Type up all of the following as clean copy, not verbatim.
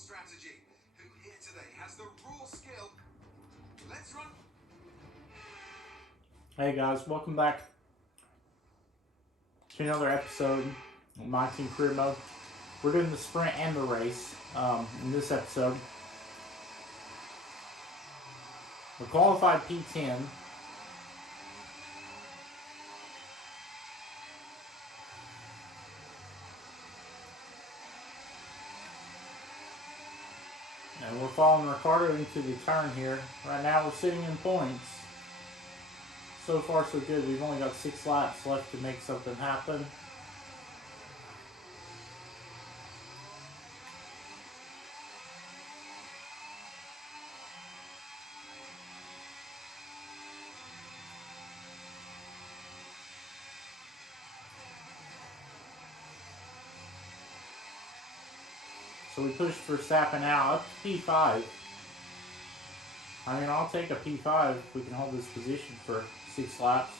strategy. Who here today has the raw skill? Let's run. Hey guys, welcome back to another episode of My Team Career Mode. We're doing the sprint and the race in this episode. We're qualified P10. And we're following Ricardo into the turn here. Right now we're sitting in points. So far so good. We've only got 6 laps left to make something happen. So we pushed Verstappen out up to P5. I mean, I'll take a P5 if we can hold this position for 6 laps.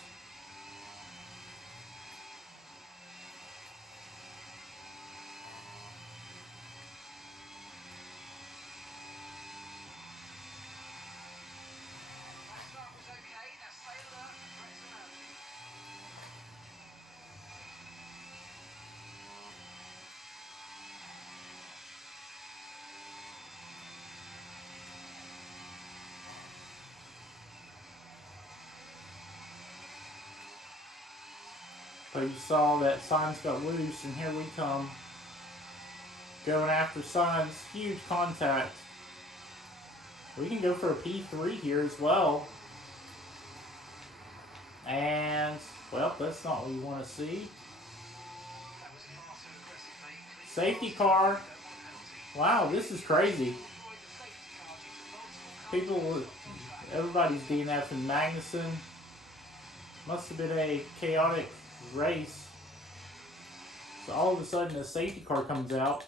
But you saw that Sainz got loose, and here we come. Going after Sainz, huge contact. We can go for a P3 here as well. And, well, that's not what we want to see. Safety car. Wow, this is crazy. Everybody's DNFing Magnussen. Must have been a chaotic race. So all of a sudden a safety car comes out.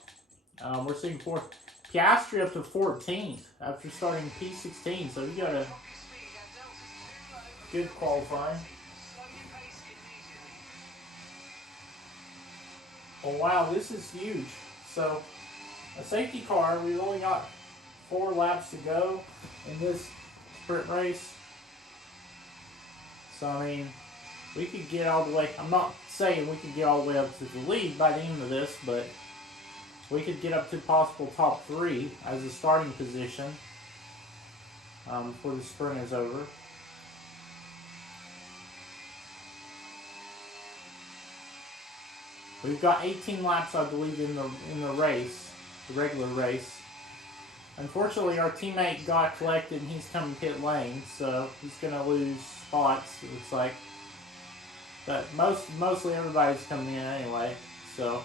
We're seeing Piastri up to 14th after starting P16, so we got a good qualifying. Oh wow, this is huge. So a safety car, we've only got 4 laps to go in this sprint race. So I mean, we could get all the way, I'm not saying we could get all the way up to the lead by the end of this, but we could get up to possible top 3 as a starting position before the sprint is over. We've got 18 laps, I believe, in the race, the regular race. Unfortunately, our teammate got collected and he's coming pit lane, so he's going to lose spots, it looks like. But mostly everybody's coming in anyway, so.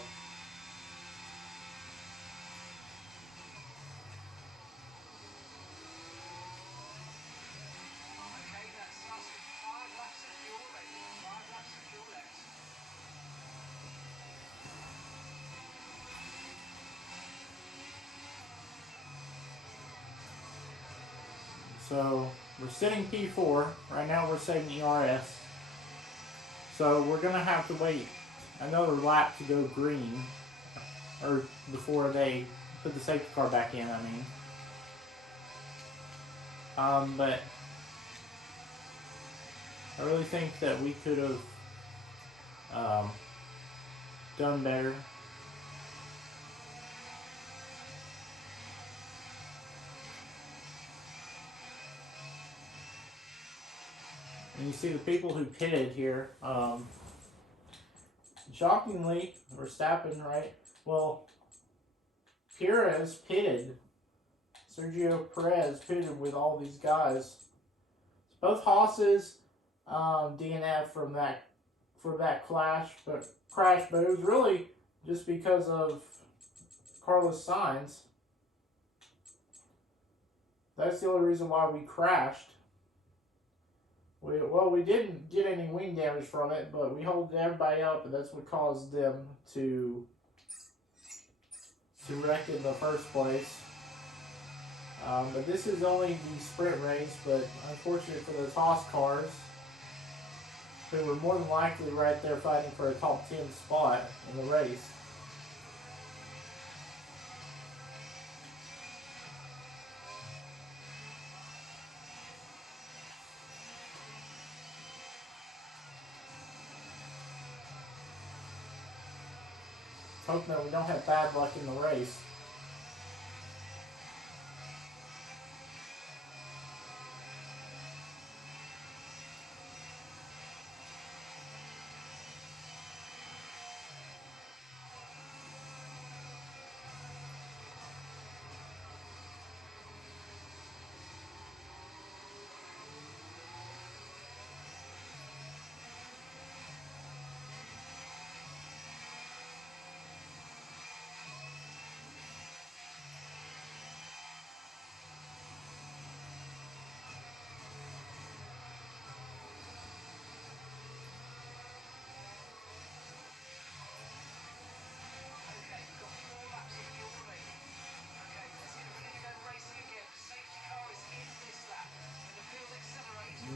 So we're sitting P4. Right now we're saving ERS. So we're going to have to wait another lap to go green. Or before they put the safety car back in, I mean. But I really think that we could have done better. And you see the people who pitted here. Shockingly, Verstappen, right? Well, Perez pitted. Sergio Perez pitted with all these guys. Both Haas's DNF from that crash, but it was really just because of Carlos Sainz. That's the only reason why we crashed. We didn't get any wing damage from it, but we held everybody up, and that's what caused them to wreck in the first place. But this is only the sprint race, but unfortunate for those Haas cars, who were more than likely right there fighting for a top 10 spot in the race. Hope that we don't have bad luck in the race.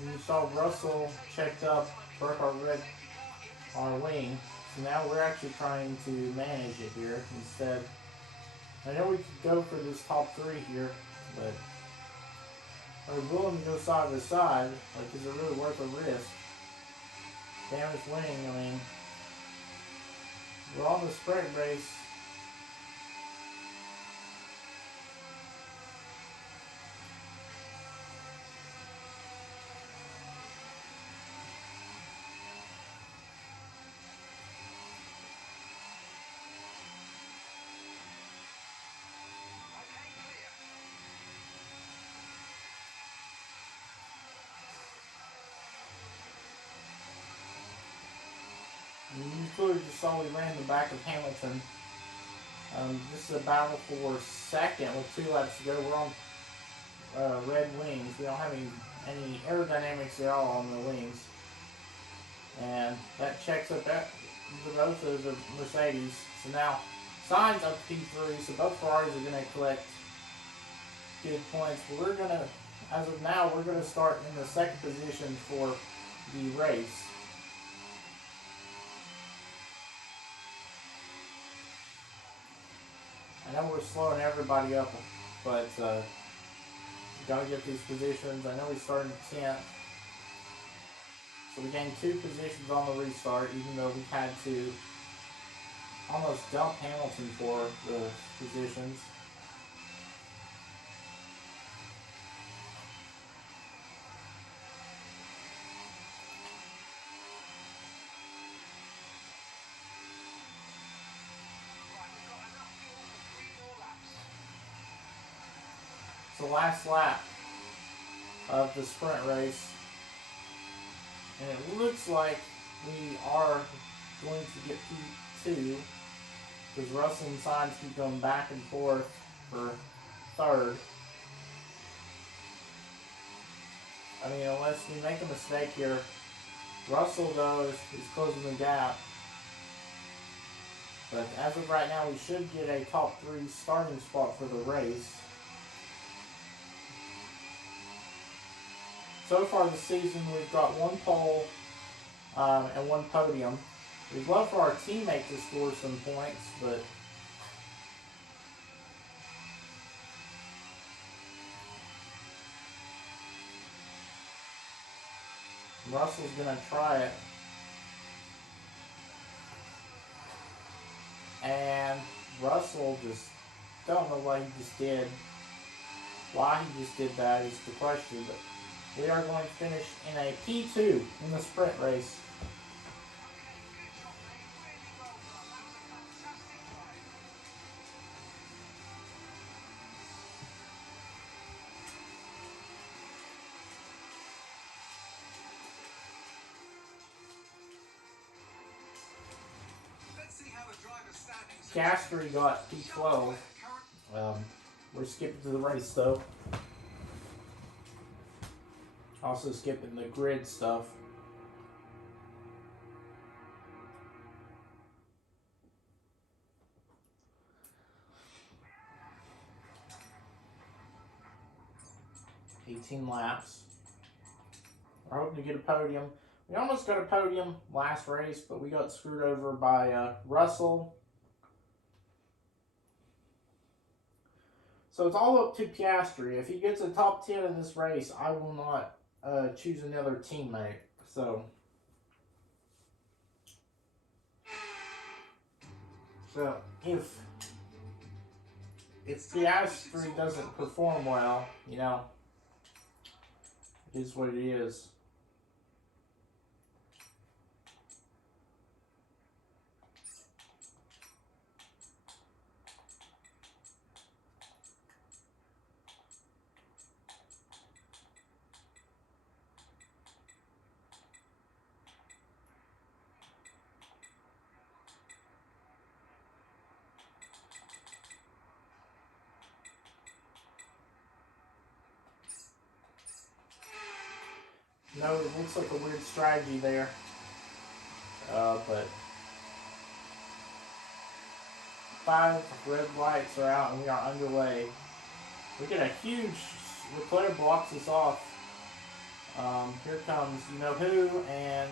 You saw Russell checked up, broke our wing. So now we're actually trying to manage it here instead. I know we could go for this top 3 here, but are we willing to go side to side? Like, is it really worth a risk? Damaged wing, I mean, we're on the sprint race. You clearly just saw we ran the back of Hamilton. This is a battle for second with 2 laps to go. We're on red wings. We don't have any aerodynamics at all on the wings. And that checks up that both of the Mercedes. So now Sainz up P3, so both Ferraris are going to collect good points. But we're going to, as of now, we're going to start in the second position for the race. I know we're slowing everybody up, but we got to get these positions. I know we started 10th. So we gained 2 positions on the restart, even though we had to almost dump Hamilton for the positions. It's the last lap of the sprint race. And it looks like we are going to get P2 because Russell and Sainz keep going back and forth for third. I mean, unless we make a mistake here. Russell, though, is closing the gap. But as of right now, we should get a top 3 starting spot for the race. So far this season, we've got 1 pole and 1 podium. We'd love for our teammate to score some points, but Russell's going to try it. And Russell just, don't know what he just did. Why he just did that is the question, but we are going to finish in a P2 in the sprint race. Castry got P12. We're skipping to the race though. Also skipping the grid stuff. $18 laps. We're hoping to get a podium. We almost got a podium last race, but we got screwed over by Russell. So it's all up to Piastri. If he gets a top 10 in this race, I will not choose another teammate. So So if Piastri doesn't perform well, you know, it is what it is. No, it looks like a weird strategy there. But 5 red lights are out and we are underway. We get a huge Leclerc blocks us off. Here comes you know who, and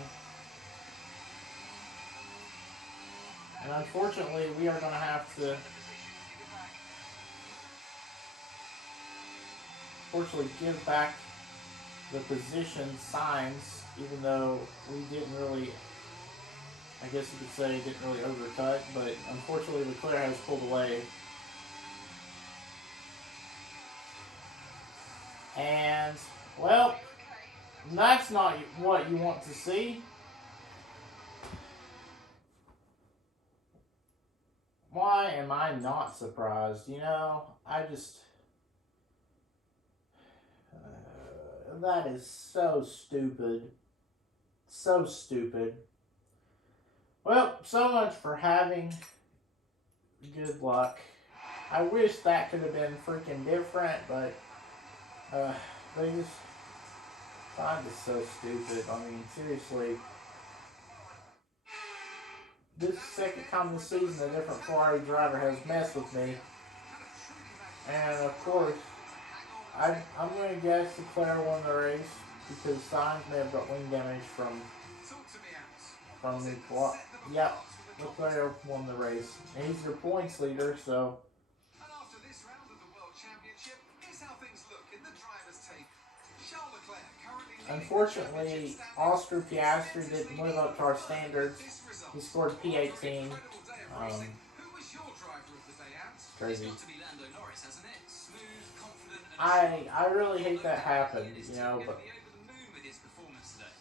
unfortunately we are going to have to give back the position signs, even though we didn't really, I guess you could say, didn't really overcut, but unfortunately Leclerc has pulled away. And, well, that's not what you want to see. Why am I not surprised? You know, I just... that is so stupid. So stupid. Well, so much for having good luck. I wish that could have been freaking different, but they just find it so stupid. I mean, seriously. This second time this season, a different Ferrari driver has messed with me. And of course, I'm going to guess Leclerc won the race because Sainz may have got wing damage from the block. Yep, Leclerc won the race. And he's your points leader, so. And after this round of the World Championship, here's how things look in the driver's take. Charles Leclerc currently Unfortunately, Oscar Piastri didn't live up to our standards. He scored P18. Who was your driver of the day, Ants? Crazy. It's got to be Lando Norris, hasn't it? Smooth, confident, and I really hate that happened, you know, but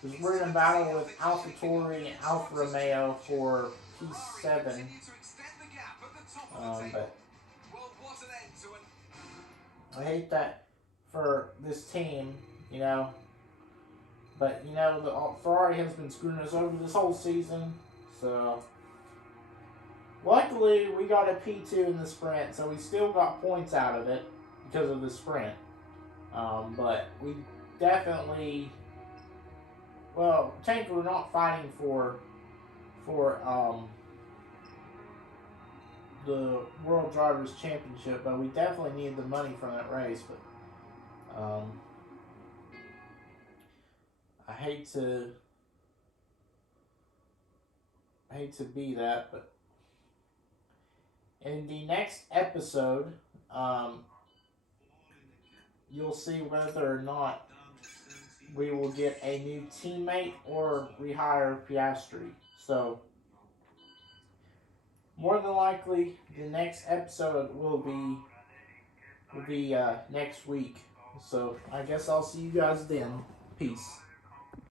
because we're in a battle with AlphaTauri and Alfa Romeo for P7. But I hate that for this team, you know. But, you know, the Ferrari has been screwing us over this whole season. So, luckily, we got a P2 in the sprint, so we still got points out of it because of the sprint. But we definitely, well, technically we're not fighting for the World Drivers' Championship, but we definitely need the money from that race. But I hate to be that, but in the next episode, you'll see whether or not we will get a new teammate or rehire Piastri. So, more than likely, the next episode will be next week. So, I guess I'll see you guys then. Peace.